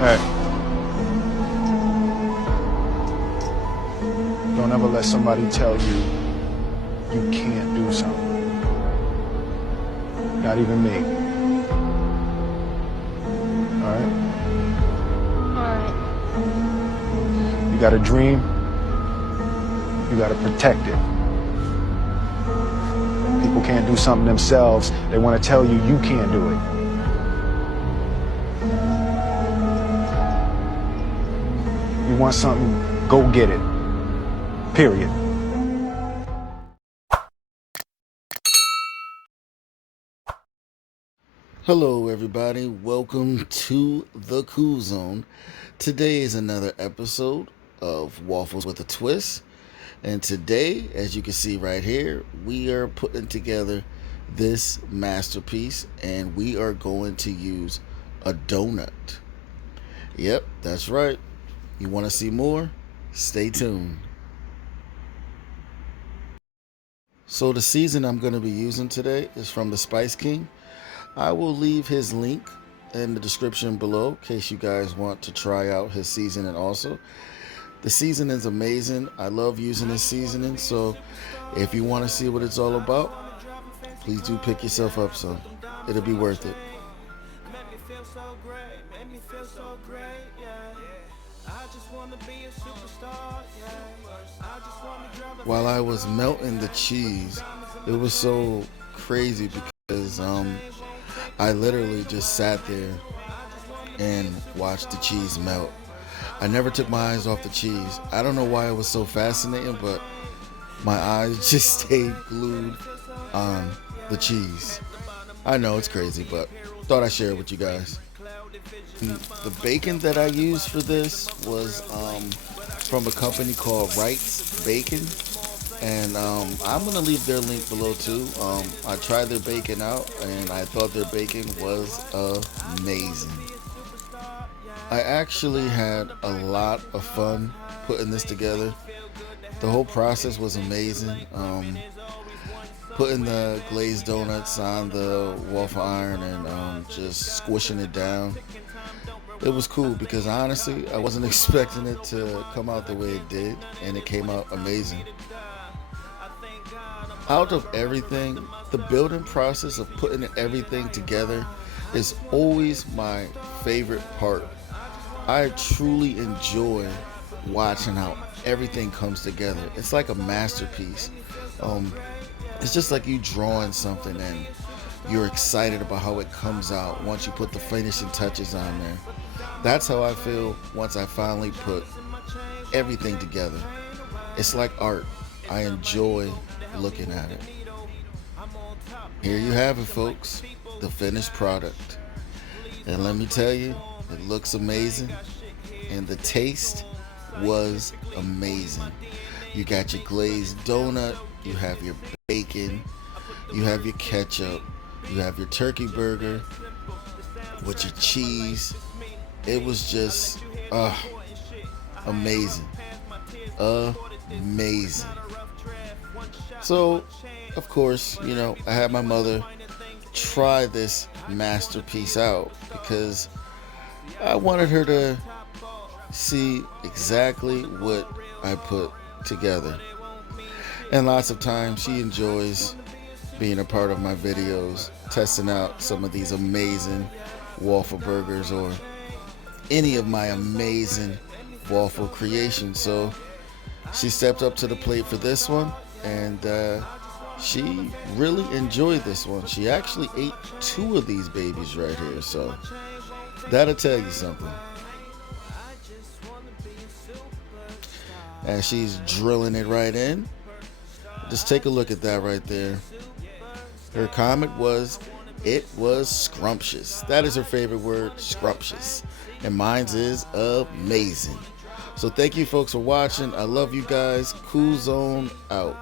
Hey. Don't ever let somebody tell you you can't do something. Not even me. Alright? Alright. You got a dream, you gotta protect it. People can't do something themselves, they want to tell you you can't do it. You want something, go get it. Period. Hello everybody, welcome to the Kool Zone. Today is another episode of Waffles with a Twist. And today, as you can see right here, we are putting together this masterpiece and we are going to use a donut. Yep, that's right. You want to see more? Stay tuned. So the season I'm going to be using today is from the Spice King. I will leave his link in the description below in case you guys want to try out his seasoning also. The seasoning is amazing. I love using this seasoning, so if you want to see what it's all about, please do pick yourself up some. It'll be worth it. While I was melting the cheese, it was so crazy because I literally just sat there and watched the cheese melt. I never took my eyes off the cheese. I don't know why it was so fascinating, but my eyes just stayed glued on the cheese. I know it's crazy, but thought I'd share it with you guys. The bacon that I used for this was from a company called Wright's Bacon. And I'm going to leave their link below too. I tried their bacon out and I thought their bacon was amazing. I actually had a lot of fun putting this together. The whole process was amazing. Putting the glazed donuts on the waffle iron and just squishing it down. It was cool because honestly, I wasn't expecting it to come out the way it did, and it came out amazing. Out of everything, the building process of putting everything together is always my favorite part. I truly enjoy watching how everything comes together. It's like a masterpiece. It's just like you drawing something and you're excited about how it comes out once you put the finishing touches on there. That's how I feel once I finally put everything together. It's like art. I enjoy looking at it. Here you have it, folks, the finished product. And let me tell you, it looks amazing and the taste was amazing. You got your glazed donut, you have your bacon, you have your ketchup, you have your turkey burger with your cheese. It was just amazing. Amazing. So, of course, you know, I had my mother try this masterpiece out because I wanted her to see exactly what I put together. And lots of times she enjoys being a part of my videos, testing out some of these amazing waffle burgers or any of my amazing waffle creations. So she stepped up to the plate for this one, and she really enjoyed this one. She actually ate 2 of these babies right here, so that'll tell you something. And she's drilling it right in. Just take a look at that right there. Her comment was, it was scrumptious. That is her favorite word, scrumptious. And mine's is amazing. So thank you folks for watching. I love you guys. Kool Zone out.